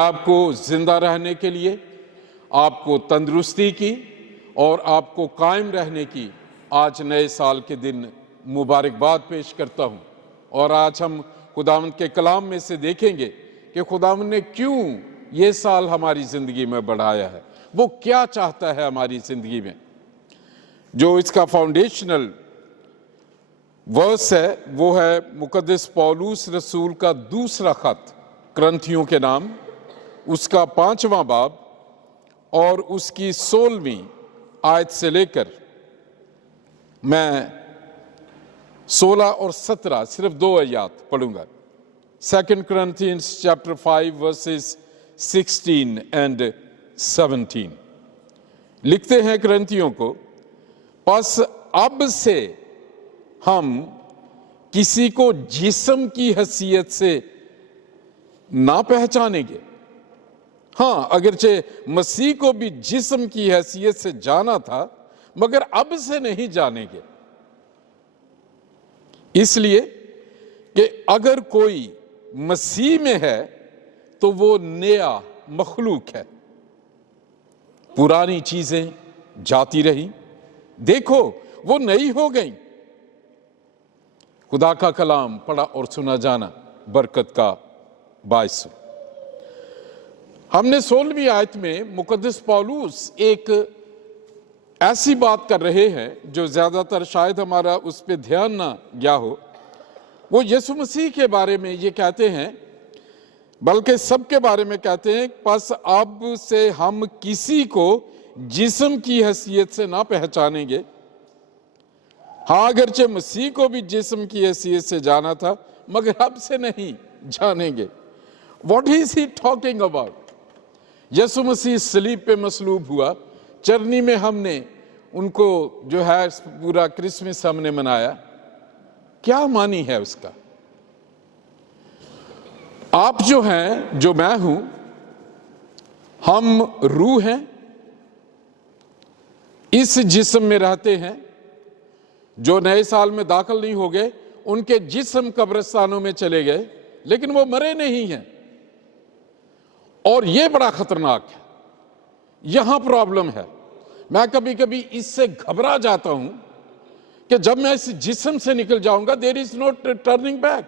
आपको जिंदा रहने के लिए, आपको तंदुरुस्ती की और आपको कायम रहने की आज नए साल के दिन मुबारकबाद पेश करता हूं। और आज हम खुदावंद के कलाम में से देखेंगे कि खुदावंद ने क्यों ये साल हमारी जिंदगी में बढ़ाया है, वो क्या चाहता है हमारी जिंदगी में। जो इसका फाउंडेशनल वर्स है वो है मुकद्दस पौलुस रसूल का दूसरा खत करंथियों के नाम, उसका 5वां बाब और उसकी 16वीं आयत से लेकर मैं 16 और 17 सिर्फ 2 आयत पढ़ूंगा। 2 Corinthians chapter 5 verses 16 and 17 लिखते हैं करंथियों को, बस अब से हम किसी को जिस्म की हैसियत से ना पहचानेंगे। हाँ, अगरचे मसीह को भी जिस्म की हैसियत से जाना था, मगर अब से नहीं जानेंगे। इसलिए कि अगर कोई मसीह में है तो वो नया मखलूक है, पुरानी चीजें जाती रही, देखो वो नई हो गई। खुदा का कलाम पढ़ा और सुना जाना बरकत का बायस। हमने 16वीं आयत में मुकद्दस पौलुस एक ऐसी बात कर रहे हैं जो ज्यादातर शायद हमारा उस पर ध्यान ना गया हो। वो यीशु मसीह के बारे में ये कहते हैं, बल्कि सबके बारे में कहते हैं, बस अब से हम किसी को जिस्म की हैसियत से ना पहचानेंगे। हाँ, अगरचे मसीह को भी जिस्म की हैसियत से जाना था, मगर अब से नहीं जानेंगे। What is he talking about? Yeshu Masih सलीब पे मसलूब हुआ, चरनी में हमने उनको जो है पूरा क्रिसमस हमने मनाया। क्या मानी है उसका? आप जो हैं, जो मैं हूं, हम रूह हैं, इस जिस्म में रहते हैं। जो नए साल में दाखिल नहीं हो गए उनके जिस्म कब्रिस्तानों में चले गए, लेकिन वो मरे नहीं हैं। और ये बड़ा खतरनाक है, यहां प्रॉब्लम है। मैं कभी कभी इससे घबरा जाता हूं कि जब मैं इस जिस्म से निकल जाऊंगा, there is no turning back,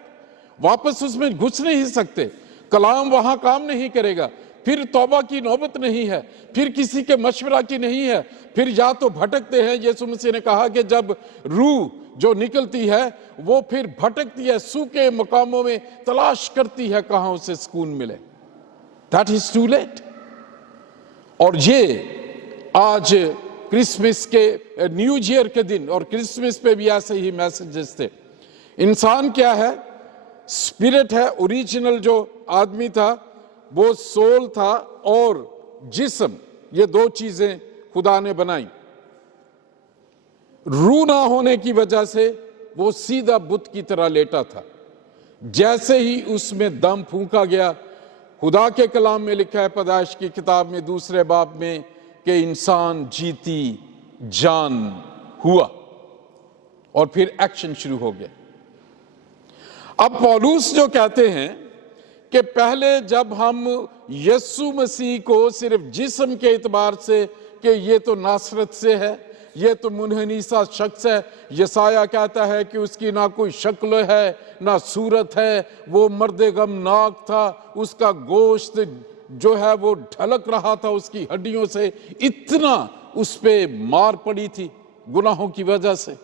वापस उसमें घुस नहीं सकते, कलाम वहां काम नहीं करेगा, फिर तौबा की नौबत नहीं है, फिर किसी के मशवरा की नहीं है, फिर या तो भटकते हैं। यीशु मसीह ने कहा कि जब रूह जो निकलती है वो फिर भटकती है, सूखे मकामों में तलाश करती है कहां उसे सुकून मिले। That is too late. और ये आज क्रिसमस के न्यू ईयर के दिन और क्रिसमस पे भी ऐसे ही मैसेजेस थे। इंसान क्या है? स्पिरिट है, ओरिजिनल जो आदमी था वो सोल था, और जिस्म, ये 2 चीजें खुदा ने बनाई। रूह ना होने की वजह से वो सीधा बुत की तरह लेटा था। जैसे ही उसमें दम फूंका गया, खुदा के कलाम में लिखा है पैदाइश की किताब में 2 बाब में कि इंसान जीती जान हुआ, और फिर एक्शन शुरू हो गया। अब पौलुस जो कहते हैं कि पहले जब हम यीशु मसीह को सिर्फ जिस्म के एतबार से कि ये तो नासरत से है, ये तो मुनहनी सा शख्स है, यसाया कहता है कि उसकी ना कोई शक्ल है ना सूरत है, वो मर्दे गमनाक था, उसका गोश्त जो है वो ढलक रहा था उसकी हड्डियों से, इतना उस पे मार पड़ी थी गुनाहों की वजह से।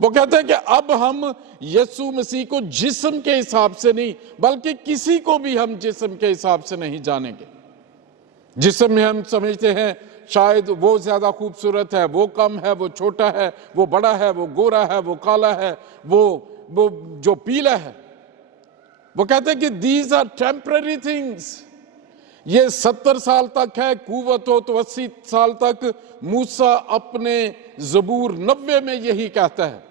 वो कहते हैं कि अब हम यीशु मसीह को जिस्म के हिसाब से नहीं, बल्कि किसी को भी हम जिस्म के हिसाब से नहीं जानेंगे। जिस्म में हम समझते हैं शायद वो ज्यादा खूबसूरत है, वो कम है, वो छोटा है, वो बड़ा है, वो गोरा है, वो काला है, वो जो पीला है। वो कहते हैं कि दीज आर टेम्पररी थिंग्स। ये 70 साल तक है, कुव्वत हो तो 80 साल तक। मूसा अपने ज़बूर 90 में यही कहता है,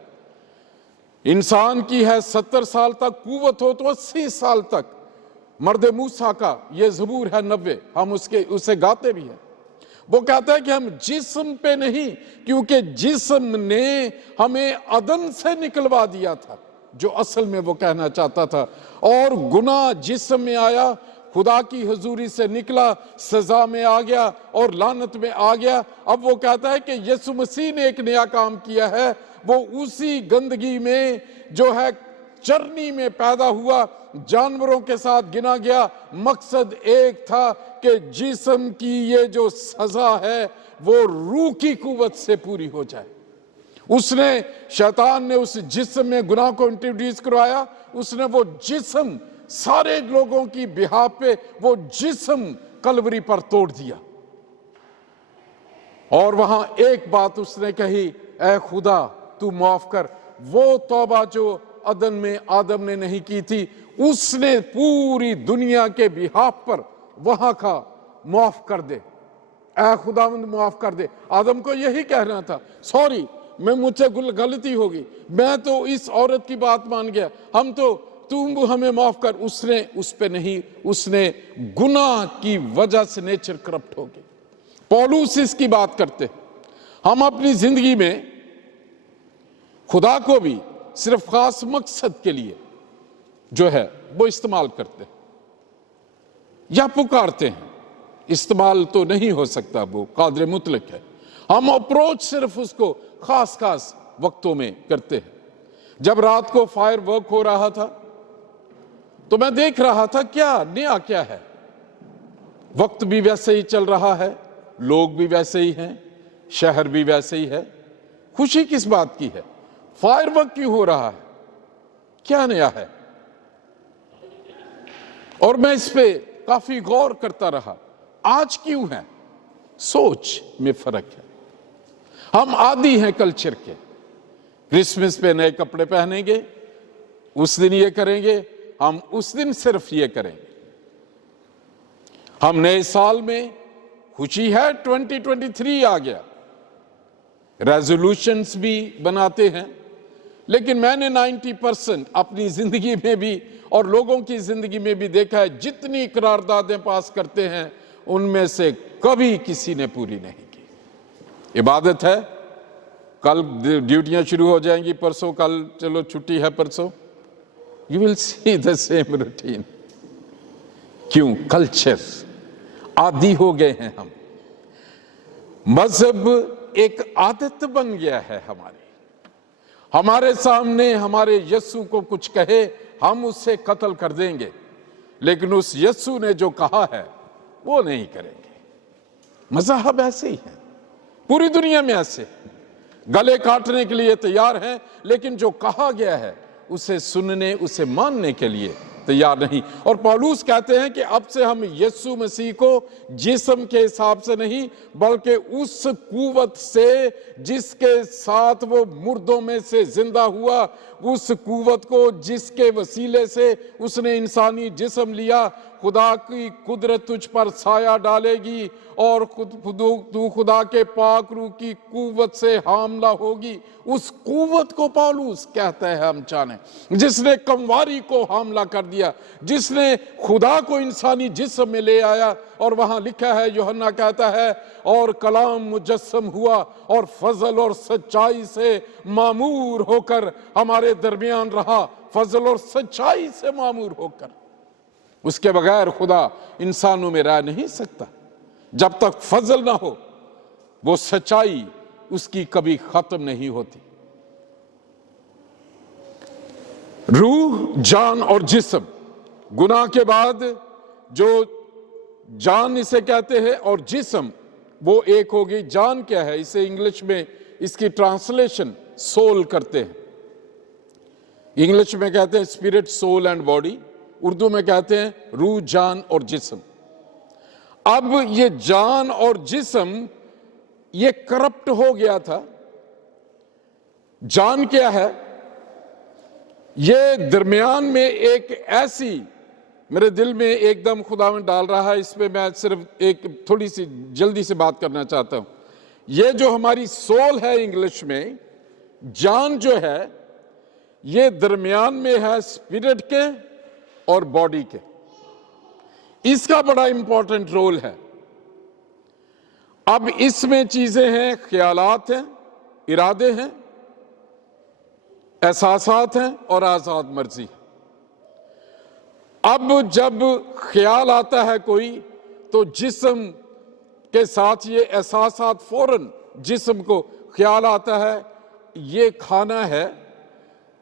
इंसान की है 70 साल तक, कुव्वत हो तो 80 साल तक। मर्द मूसा का ये ज़बूर है 90, हम उसे गाते भी हैं। वो कहता है कि हम जिस्म पे नहीं, क्योंकि जिस्म ने हमें अदन से निकलवा दिया था, जो असल में वो कहना चाहता था। और गुनाह जिस्म में आया, खुदा की हुजूरी से निकला, सजा में आ गया और लानत में आ गया। अब वो कहता है कि यीशु मसीह ने एक नया काम किया है। वो उसी गंदगी में जो है चरनी में पैदा हुआ, जानवरों के साथ गिना गया। मकसद एक था कि जिस्म की ये जो सजा है वो रूह की कुव्वत से पूरी हो जाए। उसने, शैतान ने उस जिस्म में गुनाह को इंट्रोड्यूस करवाया। उसने वो जिस्म सारे लोगों की बिहाफ पे वो जिस्म कलवरी पर तोड़ दिया। और वहां एक बात उसने कही, ऐ खुदा तू माफ कर। वो तौबा जो अदन में आदम ने नहीं की थी, उसने पूरी दुनिया के बिहाफ पर वहां का माफ कर दे, ऐ खुदावंद माफ कर दे। आदम को यही कहना था, सॉरी मैं मुझसे गलती होगी, मैं तो इस औरत की बात मान गया, हम तो, तुम हमें माफ कर। उसने उस पे नहीं, उसने गुनाह की वजह से नेचर करप्ट हो गई। पौलुस इसकी बात करते, हम अपनी जिंदगी में खुदा को भी सिर्फ खास मकसद के लिए जो है वो इस्तेमाल करते हैं या पुकारते हैं। इस्तेमाल तो नहीं हो सकता, वो कादिर मुतलक है। हम अप्रोच सिर्फ उसको खास खास वक्तों में करते हैं। जब रात को फायर वर्क हो रहा था तो मैं देख रहा था क्या नया क्या है। वक्त भी वैसे ही चल रहा है, लोग भी वैसे ही हैं, शहर भी वैसे ही है। खुशी किस बात की है? फायर वर्क क्यों हो रहा है? क्या नया है? और मैं इस पे काफी गौर करता रहा। आज क्यों है? सोच में फर्क है। हम आदी हैं कल्चर के। क्रिसमस पे नए कपड़े पहनेंगे, उस दिन ये करेंगे, हम उस दिन सिर्फ ये करेंगे। हम नए साल में खुशी है, 2023 आ गया, रेजोल्यूशंस भी बनाते हैं। लेकिन मैंने 90% अपनी जिंदगी में भी और लोगों की जिंदगी में भी देखा है, जितनी करारदादें पास करते हैं उनमें से कभी किसी ने पूरी नहीं की। इबादत है, कल ड्यूटियां शुरू हो जाएंगी, परसों कल चलो छुट्टी है, परसों you will see the same routine. क्यों? कल्चर, आदी हो गए हैं हम। मजहब एक आदत बन गया है हमारी। हमारे सामने हमारे यस्सु को कुछ कहे, हम उससे कत्ल कर देंगे, लेकिन उस यस्सु ने जो कहा है वो नहीं करेंगे। मजहब ऐसे ही है, पूरी दुनिया में ऐसे गले काटने के लिए तैयार हैं, लेकिन जो कहा गया है उसे सुनने, उसे मानने के लिए तैयार नहीं। और पौलुस कहते हैं कि अब से हम यीशु मसीह को जिस्म के हिसाब से नहीं, बल्कि उस कुव्वत से जिसके साथ वो मुर्दों में से जिंदा हुआ, उस कुव्वत को जिसके वसीले से उसने इंसानी जिस्म लिया, खुदा की कुदरत तुझ पर साया डालेगी और तू खुदा के पाक रूह की कुव्वत से हामला होगी। उस कुव्वत को पौलुस कहते हैं हम चाहें, जिसने कमवारी को हामला कर दिया, जिसने खुदा को इंसानी जिस्म में ले आया। और वहां लिखा है, यूहन्ना कहता है, और कलाम मुजस्सम हुआ और फजल और सच्चाई से मामूर होकर हमारे दरमियान रहा। फजल और सच्चाई से मामूर होकर, उसके बगैर खुदा इंसानों में रह नहीं सकता। जब तक फजल ना हो, वो सच्चाई उसकी कभी खत्म नहीं होती। रूह, जान और जिस्म, गुनाह के बाद जो जान इसे कहते हैं और जिस्म वो एक हो गई। जान क्या है? इसे इंग्लिश में इसकी ट्रांसलेशन सोल करते हैं। इंग्लिश में कहते हैं spirit, soul and body. Urdu में कहते हैं रूह, जान और जिस्म। अब ये जान और जिस्म ये करप्ट हो गया था। जान क्या है? ये दरमियान में एक ऐसी, मेरे दिल में एकदम खुदावंद डाल रहा है, इस पे मैं सिर्फ एक थोड़ी सी जल्दी से बात करना चाहता हूं। ये जो हमारी सोल है इंग्लिश में, जान जो है ये दरमियान में है स्पिरिट के और बॉडी के। इसका बड़ा इंपॉर्टेंट रोल है। अब इसमें चीजें हैं, ख्यालात हैं, इरादे हैं, एहसासात हैं और आजाद मर्जी है। अब जब ख्याल आता है कोई, तो जिस्म के साथ ये एहसासात फौरन जिस्म को ख्याल आता है ये खाना है,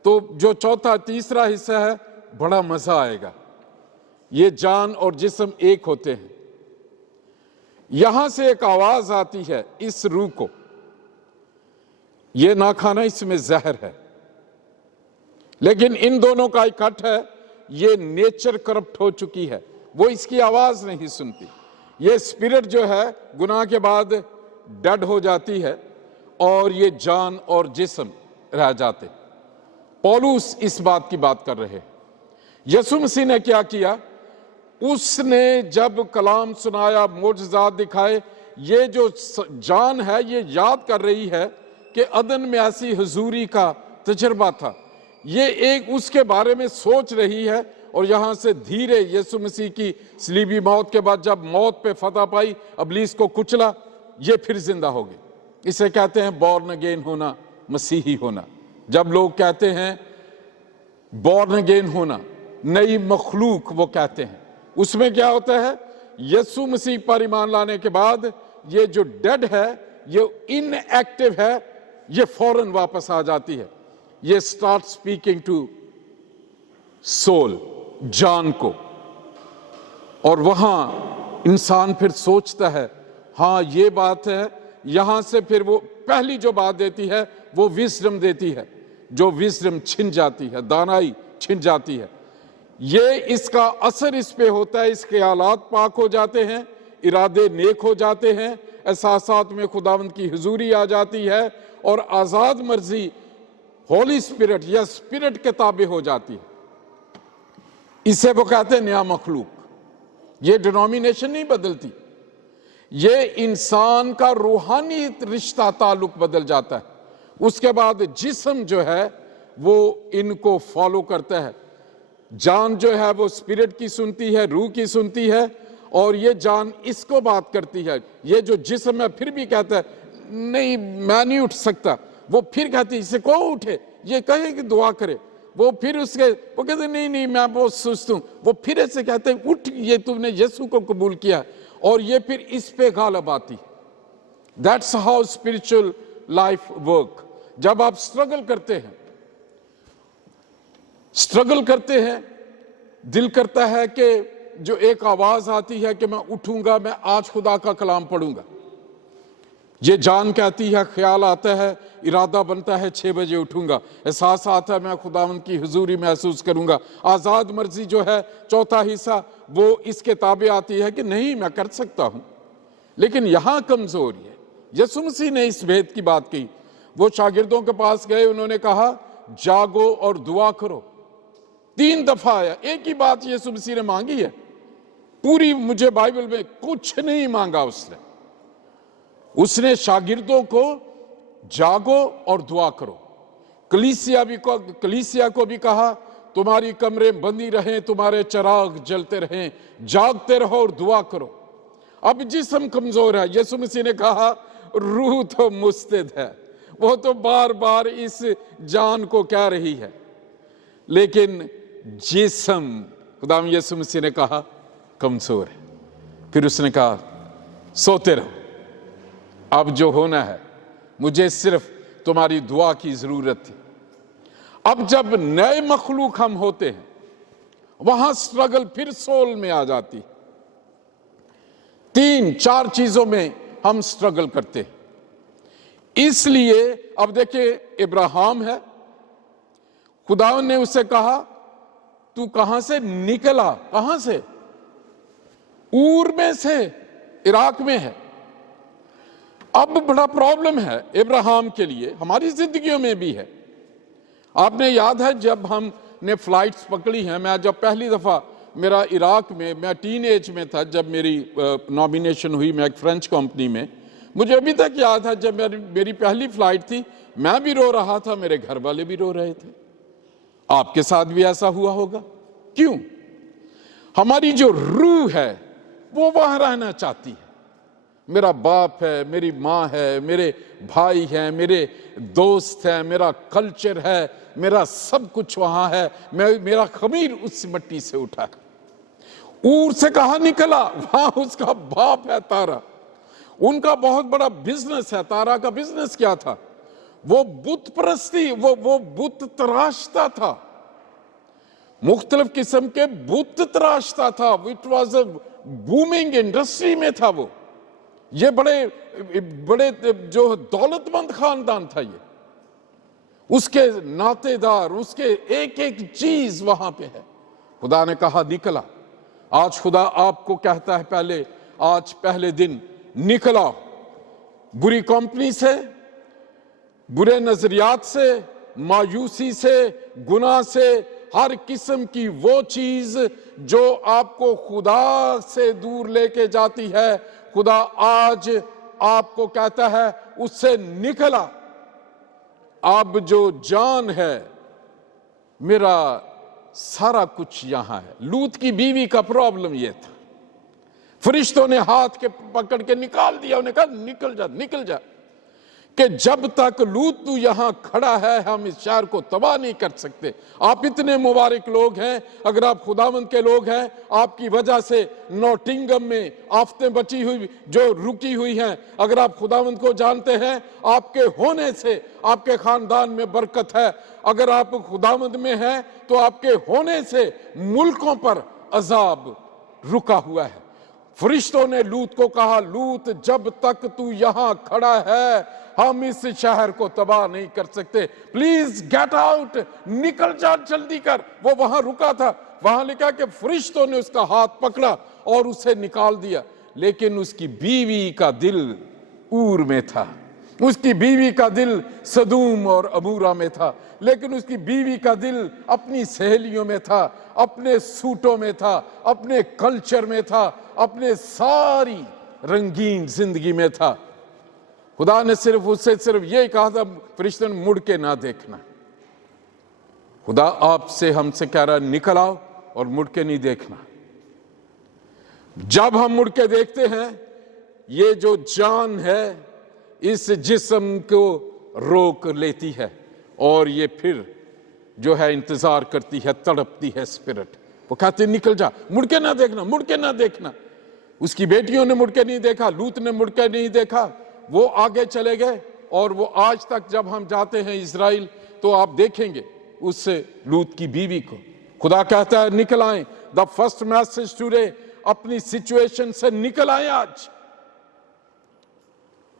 तो जो चौथा तीसरा हिस्सा है बड़ा मजा आएगा। ये जान और जिस्म एक होते हैं। यहां से एक आवाज आती है इस रूह को, ये ना खाना इसमें जहर है। लेकिन इन दोनों का इकट्ठ है, ये नेचर करप्ट हो चुकी है, वो इसकी आवाज नहीं सुनती। ये स्पिरिट जो है गुनाह के बाद डेड हो जाती है और ये जान और जिस्म रह जाते। पौलुस इस बात की बात कर रहे हैं। यीशु मसीह ने क्या किया? उसने जब कलाम सुनाया, मोजज़ात दिखाए, ये जो जान है ये याद कर रही है कि अदन में ऐसी हुजूरी का तजर्बा था, ये एक उसके बारे में सोच रही है। और यहां से धीरे यीशु मसीह की सलीबी मौत के बाद जब मौत पे फतह पाई, इब्लीस को कुचला, ये फिर जिंदा हो गए। इसे कहते हैं बॉर्न अगेन होना, मसीही होना। जब लोग कहते हैं बॉर्न अगेन होना, नई मखलूक वो कहते हैं, उसमें क्या होता है? यीशु मसीह पर ईमान लाने के बाद ये जो डेड है, ये इनएक्टिव है, ये फौरन वापस आ जाती है। ये स्टार्ट स्पीकिंग टू सोल, जान को, और वहां इंसान फिर सोचता है हाँ ये बात है। यहां से फिर वो पहली जो बात देती है वो विजडम देती है, जो विजडम छिन जाती है, दानाई छिन जाती है। ये इसका असर इस पे होता है, इसके हालात पाक हो जाते हैं, इरादे नेक हो जाते हैं, एहसासात में खुदावंद की हुजूरी आ जाती है और आजाद मर्जी होली स्पिरिट या स्पिरिट के ताबे हो जाती है। इसे वो कहते हैं नया मखलूक। ये डिनोमिनेशन नहीं बदलती, ये इंसान का रूहानी रिश्ता ताल्लुक बदल जाता है। उसके बाद जिस्म जो है वो इनको फॉलो करता है। जान जो है वो स्पिरिट की सुनती है, रूह की सुनती है, और ये जान इसको बात करती है। ये जो जिस्म है फिर भी कहता है नहीं मैं नहीं उठ सकता, वो फिर कहती है इसे को उठे, ये कहे कि दुआ करे, वो फिर वो कहते नहीं नहीं मैं बहुत सुस्त हूं, वो फिर ऐसे कहते हैं उठ, ये तुमने यीशु को कबूल किया, और ये फिर इस पे गालब आती। That's how spiritual life work. जब आप स्ट्रगल करते हैं, दिल करता है कि जो एक आवाज आती है कि मैं उठूंगा, मैं आज खुदा का कलाम पढ़ूंगा। ये जान कहती है, ख्याल आता है, इरादा बनता है 6 बजे उठूंगा, एहसास आता है मैं खुदावंद की हुजूरी महसूस करूंगा। आजाद मर्जी जो है चौथा हिस्सा, वो इसके ताबे आती है कि नहीं मैं कर सकता हूं। लेकिन यहां कमजोरी है। यीशु मसीह ने इस भेद की बात की। वो शागिर्दों के पास गए, उन्होंने कहा जागो और दुआ करो। 3 दफा आया, एक ही बात यीशु मसीह ने मांगी है पूरी, मुझे बाइबल में कुछ नहीं मांगा उसने शागिर्दों को जागो और दुआ करो। कलीसिया को भी कहा तुम्हारी कमरे बंदी रहें, तुम्हारे चिराग जलते रहें, जागते रहो और दुआ करो। अब जिस्म कमजोर है, यीशु मसीह ने कहा रूह तो मुस्तैद है, वो तो बार बार इस जान को कह रही है, लेकिन जिस्म खुदा यीशु मसीह ने कहा कमजोर है। फिर उसने कहा सोते रहो, अब जो होना है मुझे सिर्फ तुम्हारी दुआ की जरूरत थी। अब जब नए मखलूक हम होते हैं, वहां स्ट्रगल फिर सोल में आ जाती। 3-4 चीजों में हम स्ट्रगल करते हैं। इसलिए अब देखिए इब्राहिम है, खुदा ने उससे कहा तू कहां से निकला? कहां से? ऊर में से, इराक में है। अब बड़ा प्रॉब्लम है इब्राहिम के लिए, हमारी जिंदगियों में भी है। आपने याद है जब हमने फ्लाइट्स पकड़ी हैं, मैं जब पहली दफा मेरा इराक में, मैं टीन एज में था जब मेरी नॉमिनेशन हुई, मैं एक फ्रेंच कंपनी में, मुझे अभी तक याद है जब मेरी पहली फ्लाइट थी, मैं भी रो रहा था, मेरे घर वाले भी रो रहे थे। आपके साथ भी ऐसा हुआ होगा। क्यों? हमारी जो रूह है वो वहां रहना चाहती है। मेरा बाप है, मेरी माँ है, मेरे भाई हैं, मेरे दोस्त हैं, मेरा कल्चर है, मेरा सब कुछ वहां है, मेरा खमीर उस मिट्टी से उठा है। ऊर से कहां निकला? वहां उसका बाप है तारा, उनका बहुत बड़ा बिजनेस है। तारा का बिजनेस क्या था? वो बुत परस्ती, वो बुत तराशता था, मुख्तलिफ किस्म के बुत तराशता था। It was a booming industry में था वो। ये बड़े बड़े जो दौलतमंद खानदान था ये, उसके नातेदार, उसके एक एक चीज वहां पे है। खुदा ने कहा निकला। आज खुदा आपको कहता है पहले, आज पहले दिन निकला बुरी कंपनी से, बुरे नजरियात से, मायूसी से, गुनाह से, हर किस्म की वो चीज जो आपको खुदा से दूर लेके जाती है। खुदा आज आपको कहता है उससे निकला। अब जो जान है, मेरा सारा कुछ यहां है। लूत की बीवी का प्रॉब्लम यह था, फरिश्तों ने हाथ के पकड़ के निकाल दिया, उन्हें कहा निकल जा, निकल जा, कि जब तक लूत तू यहां खड़ा है हम इस शहर को तबाह नहीं कर सकते। आप इतने मुबारक लोग हैं, अगर आप खुदावंद के लोग हैं, आपकी वजह से नॉटिंगम में आफतें बची हुई जो रुकी हुई हैं, अगर आप खुदावंद को जानते हैं, आपके होने से आपके खानदान में बरकत है। अगर आप खुदावंद में हैं तो आपके होने से मुल्कों पर अजाब रुका हुआ है। फरिश्तों ने लूत को कहा, लूत जब तक तू यहां खड़ा है हम इस शहर को तबाह नहीं कर सकते, प्लीज गेट आउट, निकल जा जल्दी कर। वो वहां रुका था, वहां लिखा कि फरिश्तों ने उसका हाथ पकड़ा और उसे निकाल दिया। लेकिन उसकी बीवी का दिल ऊर में था, उसकी बीवी का दिल सदूम और अमूरा में था, लेकिन उसकी बीवी का दिल अपनी सहेलियों में था, अपने सूटों में था, अपने कल्चर में था, अपने सारी रंगीन जिंदगी में था। खुदा ने सिर्फ उससे सिर्फ यही कहा था, फरिश्ते ने मुड़ के ना देखना। खुदा आपसे हमसे कह रहा है निकल आओ और मुड़ के नहीं देखना। जब हम मुड़ के देखते हैं, ये जो जान है इस जिस्म को रोक लेती है और ये फिर जो है इंतजार करती है, तड़पती है स्पिरिट। वो कहते निकल जा, मुड़ के ना देखना, मुड़ के ना देखना। उसकी बेटियों ने मुड़ के नहीं देखा, लूत ने मुड़ के नहीं देखा, वो आगे चले गए। और वो आज तक जब हम जाते हैं इजराइल तो आप देखेंगे उस लूत की बीवी को। खुदा कहता है निकल आए। द फर्स्ट मैसेज टुडे, अपनी सिचुएशन से निकल आए आज।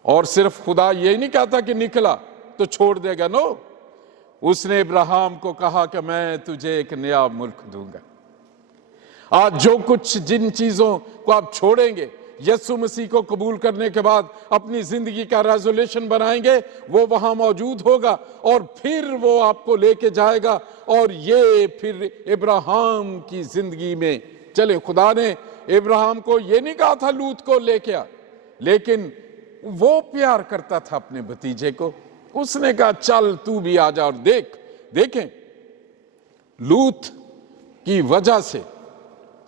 और सिर्फ खुदा ये नहीं कहता कि निकला तो छोड़ देगा, नो, उसने इब्राहिम को कहा कि मैं तुझे एक नया मुल्क दूंगा। आज जो कुछ जिन चीजों को आप छोड़ेंगे, यीशु मसीह को कबूल करने के बाद अपनी जिंदगी का रेजोल्यूशन बनाएंगे, वो वहां मौजूद होगा और फिर वो आपको लेके जाएगा और ये फिर इब्राहिम की जिंदगी में चले। खुदा ने इब्राहिम को ये नहीं कहा था लूत को लेके आ, लेकिन वो प्यार करता था अपने भतीजे को। उसने कहा चल तू भी आ जा और देखें लूत की वजह से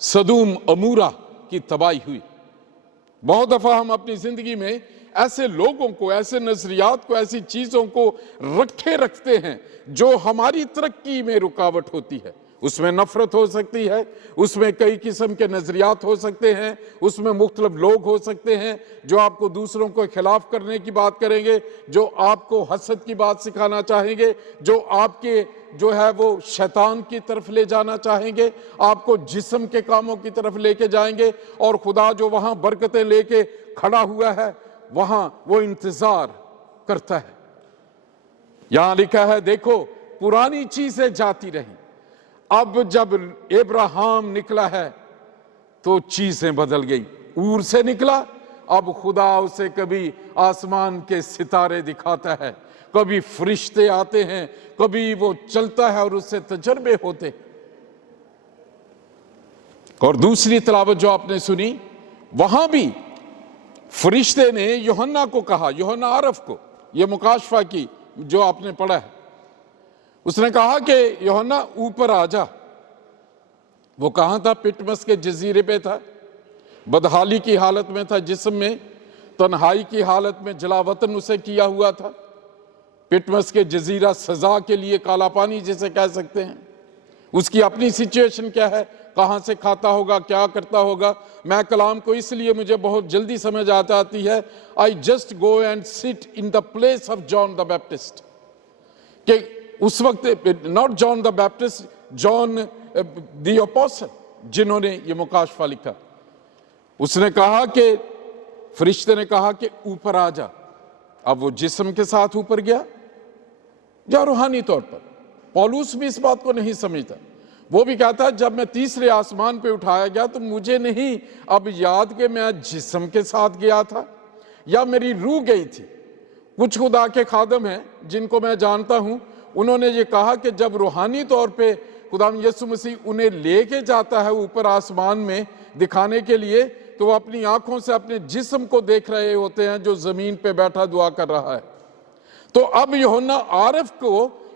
सदूम अमूरा की तबाही हुई। बहुत दफा हम अपनी जिंदगी में ऐसे लोगों को, ऐसे नजरियात को, ऐसी चीजों को रखते हैं जो हमारी तरक्की में रुकावट होती है। उसमें नफरत हो सकती है, उसमें कई किस्म के नजरियात हो सकते हैं, उसमें मुख्तलिफ लोग हो सकते हैं जो आपको दूसरों को खिलाफ करने की बात करेंगे, जो आपको हसद की बात सिखाना चाहेंगे, जो आपके जो है वो शैतान की तरफ ले जाना चाहेंगे, आपको जिस्म के कामों की तरफ लेके जाएंगे। और खुदा जो वहां बरकतें लेके खड़ा हुआ है वहां वो इंतजार करता है। यहां लिखा है देखो पुरानी चीजें जाती रही, अब जब इब्राहिम निकला है तो चीजें बदल गई। ऊर से निकला, अब खुदा उसे कभी आसमान के सितारे दिखाता है, कभी फरिश्ते आते हैं, कभी वो चलता है और उससे तजर्बे होते। और दूसरी तिलावत जो आपने सुनी, वहां भी फरिश्ते ने यूहन्ना को कहा, यूहन्ना आरफ को, ये मुकाशफा की जो आपने पढ़ा है, उसने कहा कि यूहन्ना ऊपर आ जा। वो कहां था? पिटमस के जजीरे पे था, बदहाली की हालत में था, जिस्म में तन्हाई की हालत में, जलावतन उसे किया हुआ था। पिटमस के जजीरा सजा के लिए काला पानी जिसे कह सकते हैं। उसकी अपनी सिचुएशन क्या है? कहाँ से खाता होगा, क्या करता होगा। मैं कलाम को इसलिए मुझे बहुत जल्दी समझ आ जाती है। I just go and sit in the place of John the Baptist, कि उस वक्त not John the Baptist, John the apostle, जिन्होंने ये मुकाशफा लिखा। उसने कहा कि फरिश्ते ने कहा कि ऊपर आ जा। अब वो जिस्म के साथ ऊपर गया या रूहानी तौर पर? पौलुस भी इस बात को नहीं समझता। वो भी कहता है जब मैं तीसरे आसमान पे उठाया गया तो मुझे नहीं अब याद कि मैं जिस्म के साथ गया था या मेरी रूह गई थी। कुछ खुदा के खादम हैं जिनको मैं जानता हूं, उन्होंने ये कहा कि जब रूहानी तौर पे खुदा यीशु मसीह उन्हें लेके जाता है ऊपर आसमान में दिखाने के लिए, तो वो अपनी आंखों से अपने जिस्म को देख रहे होते हैं जो जमीन पे बैठा दुआ कर रहा है। तो अब यूहन्ना आरिफ को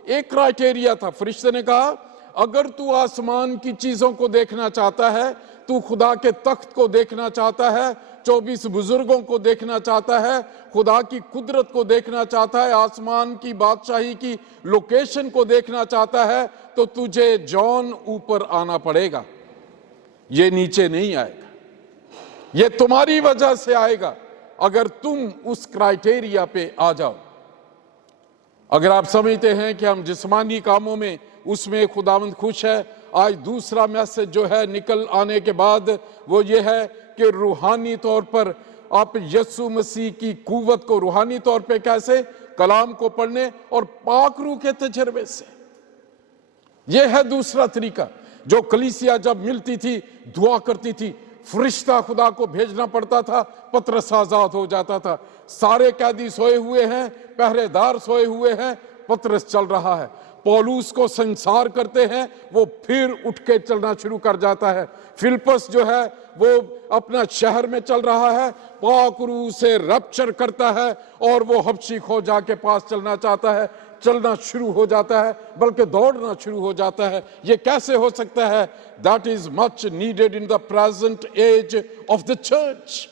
एक क्राइटेरिया था। फरिश्ते ने कहा अगर तू आसमान की चीजों को देखना चाहता है, तू खुदा के तख्त को देखना चाहता है, 24 बुजुर्गों को देखना चाहता है, खुदा की कुदरत को देखना चाहता है, आसमान की बादशाही की लोकेशन को देखना चाहता है, तो तुझे जॉन ऊपर आना पड़ेगा। ये नीचे नहीं आएगा, ये तुम्हारी वजह से आएगा अगर तुम उस क्राइटेरिया पे आ जाओ। अगर आप समझते हैं कि हम जिस्मानी कामों में उसमें खुदावंद खुश है, आज दूसरा मैसेज जो है निकल आने के बाद वो ये है कि रूहानी तौर पर आप यीशु मसीह की कुव्वत को रूहानी तौर पे कैसे, कलाम को पढ़ने और पाक रूह के तजर्बे से। ये है दूसरा तरीका। जो कलीसिया जब मिलती थी दुआ करती थी, फरिश्ता खुदा को भेजना पड़ता था, पतरस आजाद हो जाता था। सारे कैदी सोए हुए हैं, पहरेदार सोए हुए हैं, पतरस चल रहा है। पौलुस को संसार करते हैं, वो फिर उठ के चलना शुरू कर जाता है। फिलिपस जो है वो अपना शहर में चल रहा है, पाक रूह से रप्चर करता है और वो हबशी खोजा के पास चलना चाहता है, चलना शुरू हो जाता है, बल्कि दौड़ना शुरू हो जाता है। ये कैसे हो सकता है? That is much needed in the present age of the church.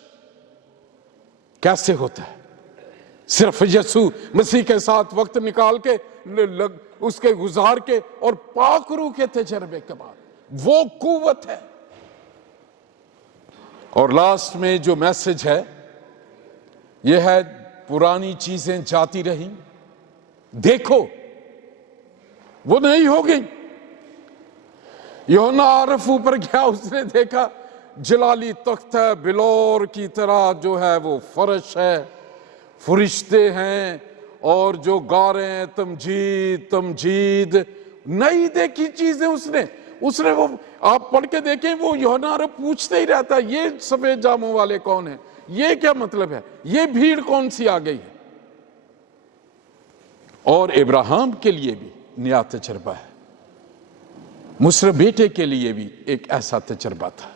कैसे होता है? सिर्फ यीशु मसीह के साथ वक्त निकाल के उसके गुजार के और पाक रूह के तजर्बे के बाद वो कुव्वत है। और लास्ट में जो मैसेज है यह है पुरानी चीजें जाती रही, देखो वो नहीं हो गई। यूहन्ना आरिफ ऊपर गया, उसने देखा जलाली तख्त है, बिलोर की तरह जो है वो फर्श है, फरिश्ते हैं और जो गा रहे हैं तमजीद तमजीद। नई देखी चीजें उसने वो आप पढ़ के देखें, वो यूहन्ना आरिफ पूछते ही रहता है ये सफेद जामों वाले कौन है, ये क्या मतलब है, ये भीड़ कौन सी आ गई है। और इब्राहिम के लिए भी नया तजर्बा है, मुसर बेटे के लिए भी एक ऐसा तजर्बा था।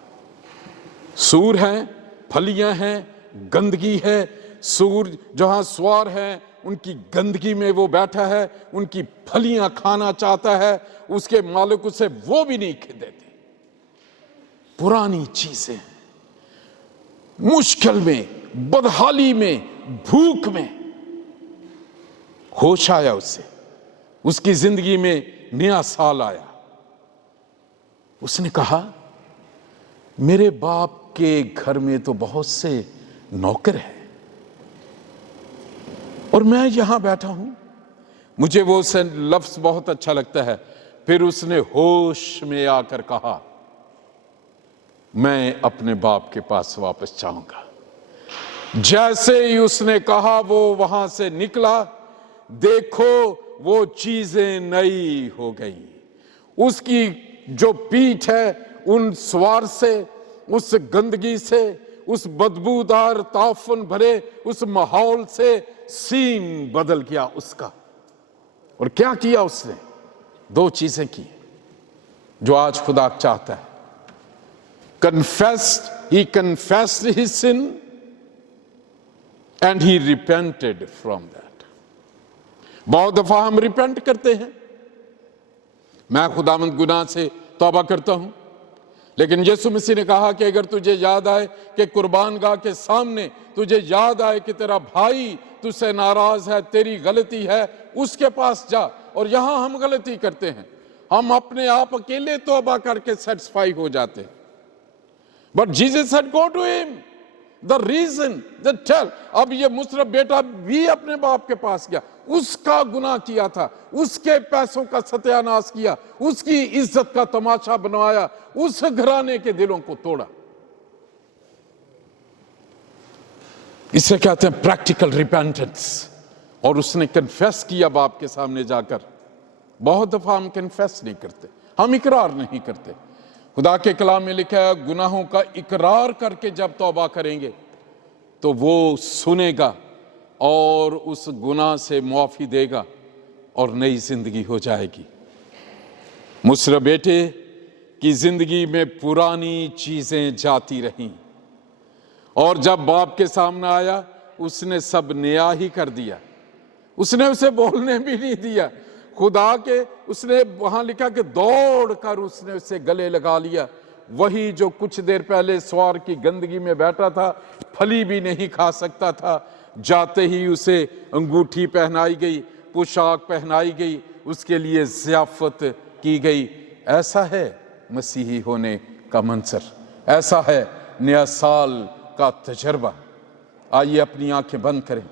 सूर हैं, फलियां हैं, गंदगी है। सूर जहां सवार है उनकी गंदगी में वो बैठा है, उनकी फलियां खाना चाहता है, उसके मालिक उसे वो भी नहीं देते। पुरानी चीजें मुश्किल में, बदहाली में, भूख में होश आया उससे, उसकी जिंदगी में नया साल आया। उसने कहा मेरे बाप के घर में तो बहुत से नौकर हैं और मैं यहां बैठा हूं। मुझे वो लफ्ज बहुत अच्छा लगता है। फिर उसने होश में आकर कहा मैं अपने बाप के पास वापस जाऊंगा। जैसे ही उसने कहा वो वहां से निकला, देखो वो चीजें नई हो गई। उसकी जो पीठ है उन सवार से, उस गंदगी से, उस बदबूदार ताफन भरे उस माहौल से सीन बदल गया उसका। और क्या किया उसने? दो चीजें की जो आज खुदा चाहता है। he confessed his sin and he repented from that. बहुत दफा हम रिपेंट करते हैं, मैं खुदावंद गुनाह से तौबा करता हूं, लेकिन यीशु मसीह ने कहा कि अगर तुझे याद आए कि कुर्बान गाह के सामने तुझे याद आए कि तेरा भाई तुझसे नाराज है, तेरी गलती है, उसके पास जा। और यहां हम गलती करते हैं, हम अपने आप अकेले तौबा करके सेटिस्फाई हो जाते, but Jesus said go to him, the reason the tell. अब ये मुसरफ बेटा भी अपने बाप के पास गया, उसका गुनाह किया था, उसके पैसों का सत्यानाश किया, उसकी इज्जत का तमाशा बनवाया, उस घराने के दिलों को तोड़ा। इसे कहते हैं प्रैक्टिकल रिपेंटेंस। और उसने कन्फेस किया बाप के सामने जाकर। बहुत दफा हम कन्फेस नहीं करते, हम इकरार नहीं करते। खुदा के कलाम में लिखा है गुनाहों का इकरार करके जब तौबा करेंगे तो वो सुनेगा और उस गुनाह से मुआफी देगा और नई जिंदगी हो जाएगी। मुसरफ बेटे की जिंदगी में पुरानी चीजें जाती रहीं और जब बाप के सामने आया उसने सब नया ही कर दिया। उसने उसे बोलने भी नहीं दिया। खुदा के उसने वहां लिखा कि दौड़कर उसने उसे गले लगा लिया। वही जो कुछ देर पहले स्वार की गंदगी में बैठा था, फली भी नहीं खा सकता था, जाते ही उसे अंगूठी पहनाई गई, पोशाक पहनाई गई, उसके लिए ज़ियाफत की गई। ऐसा है मसीही होने का मंजर, ऐसा है नया साल का तजर्बा। आइए अपनी आंखें बंद करें।